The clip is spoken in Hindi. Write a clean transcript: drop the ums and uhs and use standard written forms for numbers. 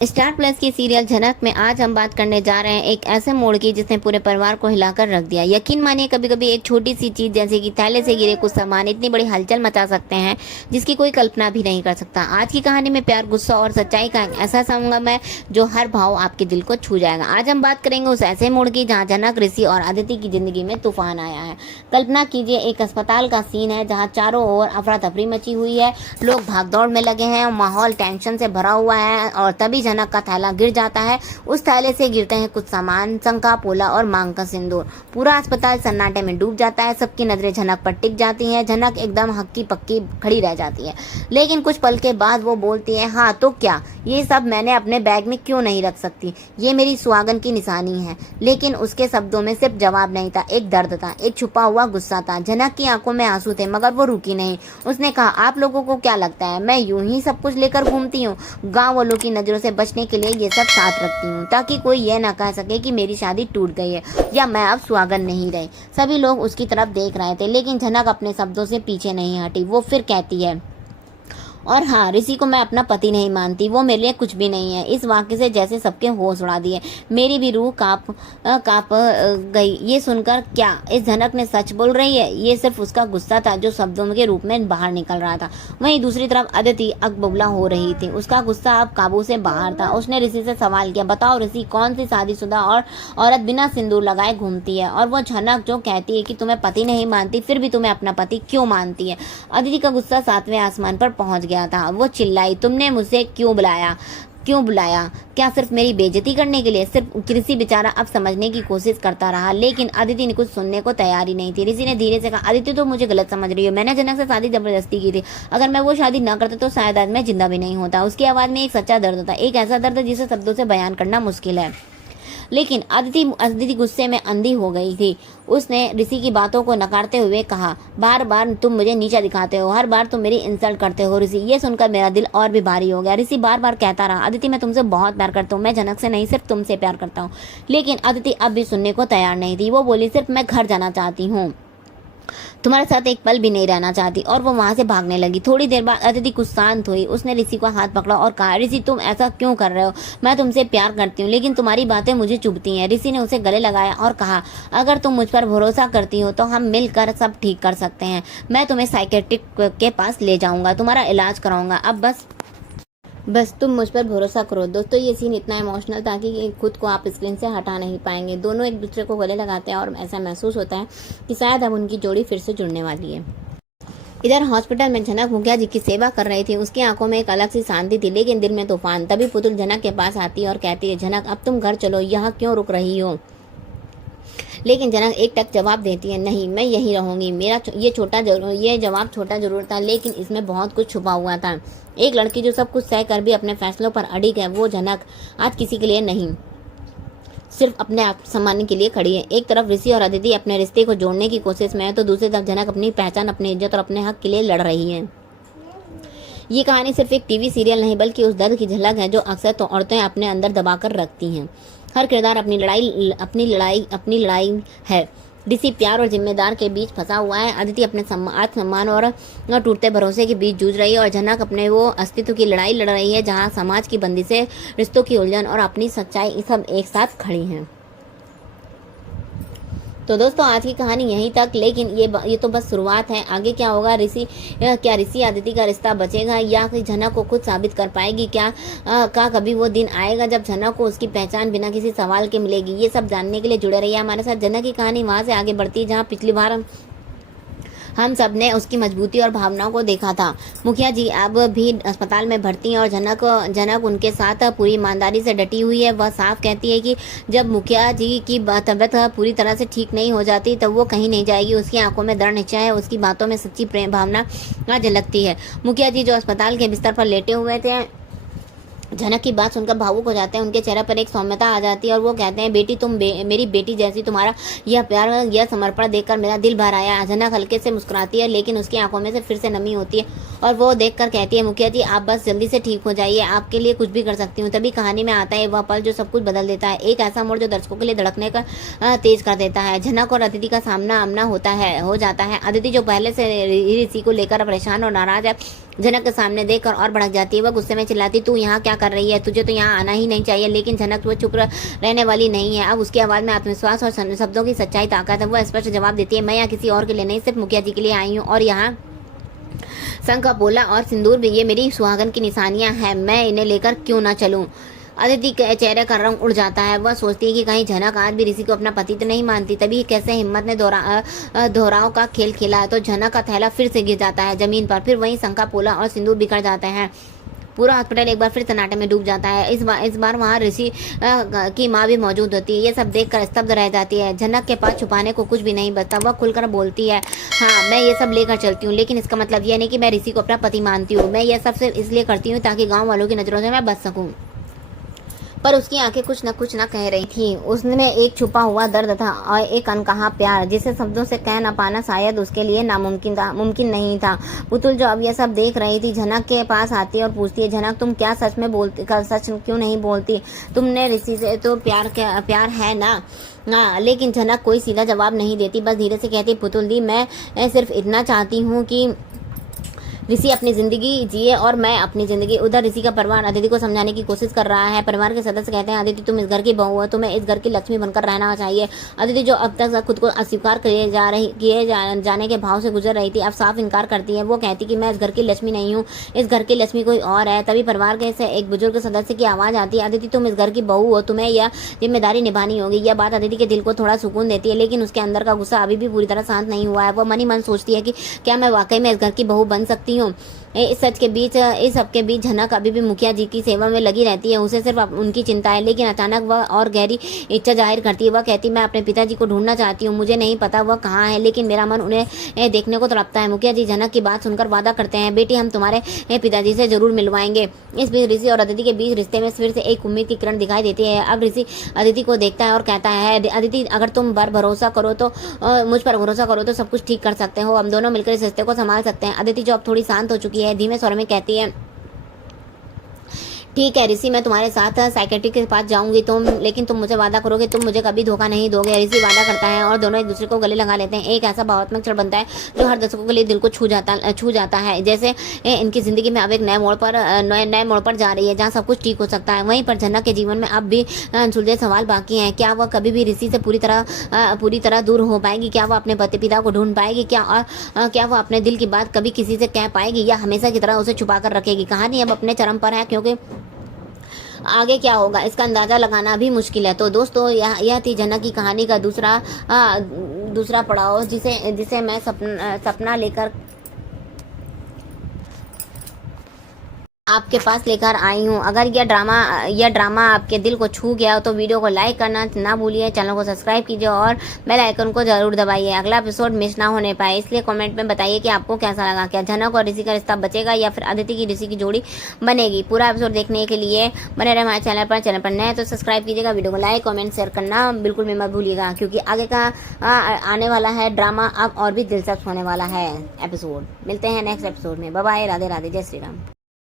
स्टार प्लस की सीरियल झनक में आज हम बात करने जा रहे हैं एक ऐसे मोड़ की जिसने पूरे परिवार को हिलाकर रख दिया। यकीन मानिए कभी कभी एक छोटी सी चीज जैसे कि थैले से गिरे कुछ सामान इतनी बड़ी हलचल मचा सकते हैं जिसकी कोई कल्पना भी नहीं कर सकता। आज की कहानी में प्यार, गुस्सा और सच्चाई का एक ऐसा संगम है जो हर भाव आपके दिल को छू जाएगा। आज हम बात करेंगे उस ऐसे मोड़ की जहाँ झनक, ऋषि और अदिति की जिंदगी में तूफान आया है। कल्पना कीजिए एक अस्पताल का सीन है जहाँ चारों ओर अफरा तफरी मची हुई है, लोग भागदौड़ में लगे हैं, माहौल टेंशन से भरा हुआ है और तभी झनक का थैला गिर जाता है। उस थैले से गिरते हैं कुछ सामान, शंखा, पोला और मांग का सिंदूर। पूरा अस्पताल सन्नाटे में डूब जाता है। सबकी नजरें झनक पर टिक जाती हैं। झनक एकदम हक्की पक्की खड़ी रह जाती है, लेकिन कुछ पल के बाद वो बोलती है, हाँ तो क्या, ये सब मैंने अपने बैग में क्यों नहीं रख सकती? ये मेरी सुहागन की निशानी है। लेकिन उसके शब्दों में सिर्फ जवाब नहीं था, एक दर्द था, एक छुपा हुआ गुस्सा था। झनक की आंखों में आंसू थे मगर वो रुकी नहीं। उसने कहा, आप लोगों को क्या लगता है मैं यूं ही सब कुछ लेकर घूमती हूँ? गाँव वालों की नजरों से बचने के लिए ये सब साथ रखती हूँ ताकि कोई ये ना कह सके कि मेरी शादी टूट गई है या मैं अब सुहागन नहीं रही। सभी लोग उसकी तरफ देख रहे थे, लेकिन झनक अपने शब्दों से पीछे नहीं हटी। वो फिर कहती है, और हाँ, ऋषि को मैं अपना पति नहीं मानती, वो मेरे लिए कुछ भी नहीं है। इस वाक्य से जैसे सबके होश उड़ा दिए। मेरी भी रूह कांप गई। ये सुनकर क्या इस झनक ने सच बोल रही है? ये सिर्फ उसका गुस्सा था जो शब्दों के रूप में बाहर निकल रहा था। वहीं दूसरी तरफ अदिति अकबुबला हो रही थी। उसका गुस्सा अब काबू से बाहर था। उसने ऋषि से सवाल किया, बताओ ऋषि, कौन सी शादीशुदा और औरत बिना सिंदूर लगाए घूमती है? और वो झनक जो कहती है कि तुम्हें पति नहीं मानती, फिर भी तुम्हें अपना पति क्यों मानती है? अदिति का गुस्सा 7वें आसमान पर पहुंच गया था। वो चिल्लाई, तुमने मुझे क्यों बुलाया? क्या सिर्फ मेरी बेइज्जती करने के लिए? सिर्फ ऋषि बेचारा अब समझने की कोशिश करता रहा, लेकिन अदिति ने कुछ सुनने को तैयार ही नहीं थी। ऋषि ने धीरे से कहा, अदिति तो मुझे गलत समझ रही हो। मैंने जनक से शादी जबरदस्ती की थी। अगर मैं वो शादी न करता तो शायद आज मैं जिंदा भी नहीं होता। उसकी आवाज में एक सच्चा दर्द था, एक ऐसा दर्द जिसे शब्दों से बयान करना मुश्किल है। लेकिन अदिति गुस्से में अंधी हो गई थी। उसने ऋषि की बातों को नकारते हुए कहा, बार बार तुम मुझे नीचा दिखाते हो, हर बार तुम मेरी इंसल्ट करते हो ऋषि। ये सुनकर मेरा दिल और भी भारी हो गया। ऋषि बार बार कहता रहा, अदिति मैं तुमसे बहुत प्यार करता हूँ, मैं जनक से नहीं सिर्फ तुमसे प्यार करता हूँ। लेकिन अदिति अब भी सुनने को तैयार नहीं थी। वो बोली, सिर्फ मैं घर जाना चाहती हूँ, तुम्हारे साथ एक पल भी नहीं रहना चाहती। और वो वहां से भागने लगी। थोड़ी देर बाद अदिति कुछ शांत हुई। उसने ऋषि को हाथ पकड़ा और कहा, ऋषि तुम ऐसा क्यों कर रहे हो? मैं तुमसे प्यार करती हूँ, लेकिन तुम्हारी बातें मुझे चुभती हैं। ऋषि ने उसे गले लगाया और कहा, अगर तुम मुझ पर भरोसा करती हो तो हम मिलकर सब ठीक कर सकते हैं। मैं तुम्हें साइकेट्रिक के पास ले जाऊंगा, तुम्हारा इलाज कराऊंगा। अब बस तुम मुझ पर भरोसा करो। दोस्तों, ये सीन इतना इमोशनल था कि खुद को आप स्क्रीन से हटा नहीं पाएंगे। दोनों एक दूसरे को गले लगाते हैं और ऐसा महसूस होता है कि शायद अब उनकी जोड़ी फिर से जुड़ने वाली है। इधर हॉस्पिटल में झनक मुखिया जी की सेवा कर रही थी। उसकी आंखों में एक अलग सी शांति थी, लेकिन दिल में तूफान। तभी पुतुल झनक के पास आती है और कहती है, झनक अब तुम घर चलो, यहाँ क्यों रुक रही हो? लेकिन जनक एक टक जवाब देती है, नहीं मैं यहीं रहूंगी। मेरा ये जवाब छोटा जरूर था, लेकिन इसमें बहुत कुछ छुपा हुआ था। एक लड़की जो सब कुछ सह कर भी अपने फैसलों पर अड़िग है, वो जनक आज किसी के लिए नहीं, सिर्फ अपने सम्मान के लिए खड़ी है। एक तरफ ऋषि और अदिति अपने रिश्ते को जोड़ने की कोशिश में है, तो दूसरी तरफ जनक अपनी पहचान, अपनी इज्जत और अपने हक के लिए लड़ रही है। ये कहानी सिर्फ एक टीवी सीरियल नहीं, बल्कि उस दर्द की झलक है जो अक्सर तो औरतें अपने अंदर दबाकर रखती हैं। हर किरदार अपनी लड़ाई है। ऋषि प्यार और जिम्मेदार के बीच फंसा हुआ है। अदिति अपने आत्मसम्मान और टूटते भरोसे के बीच जूझ रही है, और जनक अपने वो अस्तित्व की लड़ाई लड़ रही है जहां समाज की बंदिशें, रिश्तों की उलझन और अपनी सच्चाई सब एक साथ खड़ी हैं। तो दोस्तों, आज की कहानी यहीं तक, लेकिन ये तो बस शुरुआत है। आगे क्या होगा? क्या ऋषि अदिति का रिश्ता बचेगा या फिर झनक को खुद साबित कर पाएगी? क्या कभी वो दिन आएगा जब झनक को उसकी पहचान बिना किसी सवाल के मिलेगी? ये सब जानने के लिए जुड़े रहिए हमारे साथ। झनक की कहानी वहां से आगे बढ़ती है जहाँ पिछली बार हम सब ने उसकी मजबूती और भावनाओं को देखा था। मुखिया जी अब भी अस्पताल में भर्ती हैं और झनक उनके साथ पूरी ईमानदारी से डटी हुई है। वह साफ कहती है कि जब मुखिया जी की तबीयत पूरी तरह से ठीक नहीं हो जाती तब वो कहीं नहीं जाएगी। उसकी आंखों में दृढ़ निश्चय है, उसकी बातों में सच्ची प्रेम भावना झलकती है। मुखिया जी जो अस्पताल के बिस्तर पर लेटे हुए थे, झनक की बात सुनकर भावुक हो जाते हैं। उनके चेहरे पर एक सौम्यता आ जाती है और वो कहते हैं, बेटी तुम मेरी बेटी जैसी, तुम्हारा यह प्यार, यह समर्पण देखकर मेरा दिल भर आया। झनक हल्के से मुस्कुराती है, लेकिन उसकी आंखों में से फिर से नमी होती है और वो देखकर कहती है, मुखिया जी आप बस जल्दी से ठीक हो जाइए, आपके लिए कुछ भी कर सकती हूँ। तभी कहानी में आता है वह पल जो सब कुछ बदल देता है, एक ऐसा मोड़ जो दर्शकों के लिए धड़कने का तेज कर देता है। झनक और अदिति का सामना आमना हो जाता है। अदिति जो पहले से ऋषि को लेकर परेशान और नाराज है, झनक के सामने देखकर और भड़क जाती है। वह गुस्से में चिल्लाती, तू यहाँ क्या कर रही है, तुझे तो यहाँ आना ही नहीं चाहिए। लेकिन झनक वो चुप रहने वाली नहीं है। अब उसकी आवाज में आत्मविश्वास और शब्दों की सच्चाई ताकत है। वह स्पष्ट जवाब देती है, मैं यहाँ किसी और के लिए नहीं, सिर्फ मुखिया जी के लिए आई हूँ। और यहाँ शंख का पोला और सिंदूर भी ये मेरी सुहागन की निशानियां हैं, मैं इन्हें लेकर क्यों ना चलूं। अदिति के चेहरे का रंग उड़ जाता है। वह सोचती है कि कहीं झनक आज भी ऋषि को अपना पति तो नहीं मानती। तभी कैसे हिम्मत ने दोहराव का खेल खेला है। तो झनक का थैला फिर से गिर जाता है जमीन पर। फिर वहीं शंख का पोला और सिंदूर बिखर जाते हैं। पूरा हॉस्पिटल एक बार फिर सन्नाटे में डूब जाता है। इस बार वहाँ ऋषि की माँ भी मौजूद होती है। ये सब देखकर स्तब्ध रह जाती है। झनक के पास छुपाने को कुछ भी नहीं बचता। वह खुलकर बोलती है, हाँ मैं ये सब लेकर चलती हूँ, लेकिन इसका मतलब यह नहीं कि मैं ऋषि को अपना पति मानती हूँ। मैं यह सब सिर्फ इसलिए करती हूँ ताकि गाँव वालों की नज़रों से मैं बच सकूँ। पर उसकी आंखें कुछ न कह रही थी। उसमें एक छुपा हुआ दर्द था और एक अनकहा प्यार, जिसे शब्दों से कह न पाना शायद उसके लिए मुमकिन नहीं था। पुतुल जो अब यह सब देख रही थी, झनक के पास आती है और पूछती है, झनक तुम क्या सच क्यों नहीं बोलती? तुमने ऋषि से तो प्यार है ना? हाँ, लेकिन झनक कोई सीधा जवाब नहीं देती। बस धीरे से कहती, पुतुल दी मैं सिर्फ इतना चाहती हूँ कि ऋषि अपनी जिंदगी जिए और मैं अपनी जिंदगी। उधर ऋषि का परिवार अदिति को समझाने की कोशिश कर रहा है। परिवार के सदस्य कहते हैं, अदिति तुम इस घर की बहू हो, तुम्हें इस घर की लक्ष्मी बनकर रहना चाहिए। अदिति जो अब तक खुद को अस्वीकार किए जाने के भाव से गुजर रही थी, अब साफ इनकार करती है। वो कहती कि मैं इस घर की लक्ष्मी नहीं हूँ, इस घर की लक्ष्मी कोई और है। तभी परिवार के से एक बुजुर्ग सदस्य की आवाज आती है, अदिति तुम इस घर की बहू हो, तुम्हें यह जिम्मेदारी निभानी होगी। यह बात अदिति के दिल को थोड़ा सुकून देती है, लेकिन उसके अंदर का गुस्सा अभी भी पूरी तरह शांत नहीं हुआ है। वह मन ही मन सोचती है कि क्या मैं वाकई में इस घर की बहू बन सकती हूँ। इस सबके बीच झनक अभी भी मुखिया जी की सेवा में लगी रहती है। उसे सिर्फ उनकी चिंता है। लेकिन अचानक वह और गहरी इच्छा जाहिर करती है। वह कहती, मैं अपने पिताजी को ढूंढना चाहती हूँ, मुझे नहीं पता वह कहाँ है, लेकिन मेरा मन उन्हें देखने को तड़पता है। मुखिया जी झनक की बात सुनकर वादा करते हैं, बेटी हम तुम्हारे पिताजी से जरूर मिलवाएंगे। इस बीच ऋषि और अदिति के बीच रिश्ते में फिर से एक उम्मीद की किरण दिखाई देती है। अब ऋषि अदिति को देखता है और कहता है, अदिति अगर तुम भरोसा करो तो मुझ पर भरोसा करो तो सब कुछ ठीक कर सकते हो। हम दोनों मिलकर इस रिश्ते को संभाल सकते हैं। अदिति जो अब थोड़ी शांत हो चुकी है, धीमे स्वर में कहती है, ठीक है ऋषि, मैं तुम्हारे साथ साइकेट्रिक के पास जाऊंगी, लेकिन तुम मुझे वादा करोगे तुम मुझे कभी धोखा नहीं दोगे। ऋषि वादा करता है और दोनों एक दूसरे को गले लगा लेते हैं। एक ऐसा भावात्मक क्षण बनता है जो हर दर्शकों के लिए दिल को छू जाता है। जैसे इनकी जिंदगी में अब एक नए मोड़ पर जा रही है, जहाँ सब कुछ ठीक हो सकता है। वहीं पर झनक के जीवन में अब भी सुलझे सवाल बाकी हैं। क्या वह कभी भी ऋषि से पूरी तरह दूर हो पाएगी? क्या वह अपने पति पिता को ढूंढ पाएगी? क्या वह अपने दिल की बात कभी किसी से कह पाएगी, या हमेशा की तरह उसे छुपा कर रखेगी? कहानी अब अपने चरम पर है, क्योंकि आगे क्या होगा इसका अंदाजा लगाना भी मुश्किल है। तो दोस्तों यह थी झनक की कहानी का दूसरा पड़ाव, जिसे मैं सपना लेकर आपके पास लेकर आई हूँ। अगर यह ड्रामा आपके दिल को छू गया हो तो वीडियो को लाइक करना ना भूलिए, चैनल को सब्सक्राइब कीजिए और बेल आइकन को जरूर दबाइए अगला एपिसोड मिस ना होने पाए। इसलिए कमेंट में बताइए कि आपको कैसा लगा। क्या झनक और ऋषि का रिश्ता बचेगा या फिर अदिति की ऋषि की जोड़ी बनेगी? पूरा एपिसोड देखने के लिए बने रहे हमारे चैनल पर नए तो सब्सक्राइब कीजिएगा, वीडियो को लाइक कमेंट शेयर करना बिल्कुल भी मत भूलिएगा, क्योंकि आगे का आने वाला है ड्रामा अब और भी दिलचस्प होने वाला है एपिसोड। मिलते हैं नेक्स्ट एपिसोड में। बाय बाय, राधे राधे, जय श्री राम।